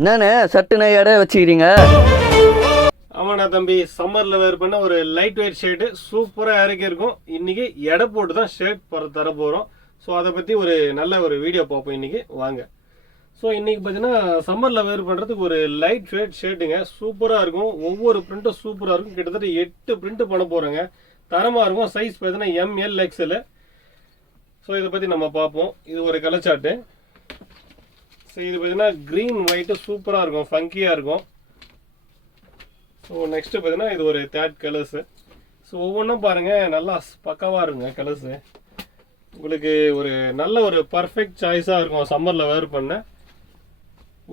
என்னண்ணே சட்டுன்னு எடை வச்சுக்கிறீங்க? ஆமாண்ணா தம்பி, சம்மரில் வேர் பண்ண ஒரு லைட் வெயிட் ஷர்ட்டு சூப்பராக இறக்கி இருக்கும். இன்றைக்கி எடை போட்டு தான் ஷர்ட் தர போகிறோம். ஸோ அதை பற்றி ஒரு நல்ல ஒரு வீடியோ பார்ப்போம் இன்றைக்கி, வாங்க. ஸோ இன்றைக்கி பார்த்தீங்கன்னா சம்மரில் வேர் பண்ணுறதுக்கு ஒரு லைட் வெயிட் ஷர்ட்டுங்க, சூப்பராக இருக்கும். ஒவ்வொரு பிரிண்ட்டும் சூப்பராக இருக்கும். கிட்டத்தட்ட 8 பிரிண்ட்டு பண்ண போகிறோங்க. தரமாக இருக்கும். சைஸ் பார்த்தீங்கன்னா ML XL. ஸோ இதை பற்றி நம்ம பார்ப்போம். இது ஒரு கலர் சார்ட்டு. ஸோ இது பார்த்தீங்கன்னா க்ரீன் ஒயிட்டு சூப்பராக இருக்கும், ஃபங்கியாக இருக்கும். ஸோ நெக்ஸ்ட்டு பார்த்தீங்கன்னா இது ஒரு தேர்ட் கலர்ஸு. ஸோ ஒவ்வொன்றும் பாருங்கள், நல்லா பக்காவாக இருக்குங்க கலர்ஸு. உங்களுக்கு ஒரு நல்ல ஒரு பர்ஃபெக்ட் சாய்ஸாக இருக்கும் சம்மரில் வேர் பண்ண.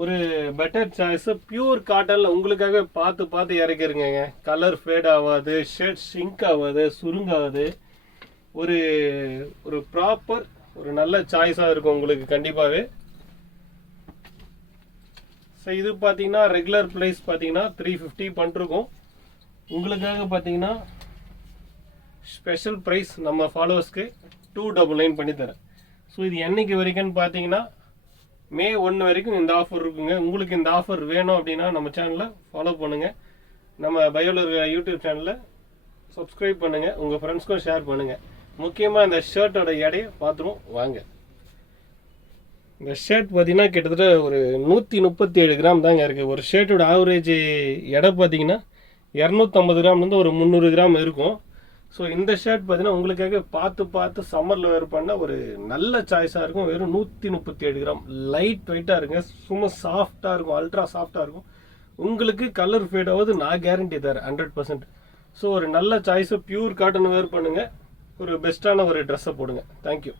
ஒரு பெட்டர் சாய்ஸு பியூர் காட்டனில் உங்களுக்காக பார்த்து இறக்கிருங்க. கலர் ஃபேட் ஆகாது, ஷர்ட் ஷிங்க் ஆகாது, சுருங்காது. ஒரு ஒரு ப்ராப்பர் ஒரு நல்ல சாய்ஸாக இருக்கும் உங்களுக்கு கண்டிப்பாகவே. ஸோ இது பார்த்தீங்கன்னா ரெகுலர் ப்ரைஸ் பார்த்தீங்கன்னா 350 பண்ணிருக்கோம். உங்களுக்காக பார்த்தீங்கன்னா ஸ்பெஷல் ப்ரைஸ் நம்ம ஃபாலோவர்ஸ்க்கு 299 பண்ணித்தரேன். ஸோ இது என்னைக்கு வரைக்கும்னு பார்த்தீங்கன்னா May 1 வரைக்கும் இந்த ஆஃபர் இருக்குங்க. உங்களுக்கு இந்த ஆஃபர் வேணும் அப்படின்னா நம்ம சேனலை ஃபாலோ பண்ணுங்கள். நம்ம பயோல இருக்கிற யூடியூப் சேனலை சப்ஸ்கிரைப் பண்ணுங்கள், உங்கள் ஃப்ரெண்ட்ஸ்க்கும் ஷேர் பண்ணுங்கள். முக்கியமாக இந்த ஷர்ட்டோட எடையை பார்த்துருவோம் வாங்க. இந்த ஷர்ட் பார்த்தீங்கன்னா கிட்டத்தட்ட ஒரு 137 கிராம் தாங்க இருக்குது. ஒரு ஷர்ட்டோட ஆவரேஜ் எடை பார்த்தீங்கன்னா 250 கிராம்லேருந்து ஒரு 300 கிராம் இருக்கும். ஸோ இந்த ஷர்ட் பார்த்தீங்கன்னா உங்களுக்காக பார்த்து சம்மரில் வேர் பண்ண ஒரு நல்ல சாய்ஸாக இருக்கும். வெறும் 137 கிராம், லைட் வெயிட்டாக இருக்குங்க, சும்மா சாஃப்டாக இருக்கும், அல்ட்ரா சாஃப்டாக இருக்கும். உங்களுக்கு கலர் ஃபேட் ஆகுது நான் கேரண்டி தரேன் 100%. ஸோ ஒரு நல்ல சாய்ஸு, பியூர் காட்டன் வேர் பண்ணுங்கள், ஒரு பெஸ்ட்டான ஒரு ட்ரெஸ்ஸை போடுங்க. தேங்க்யூ.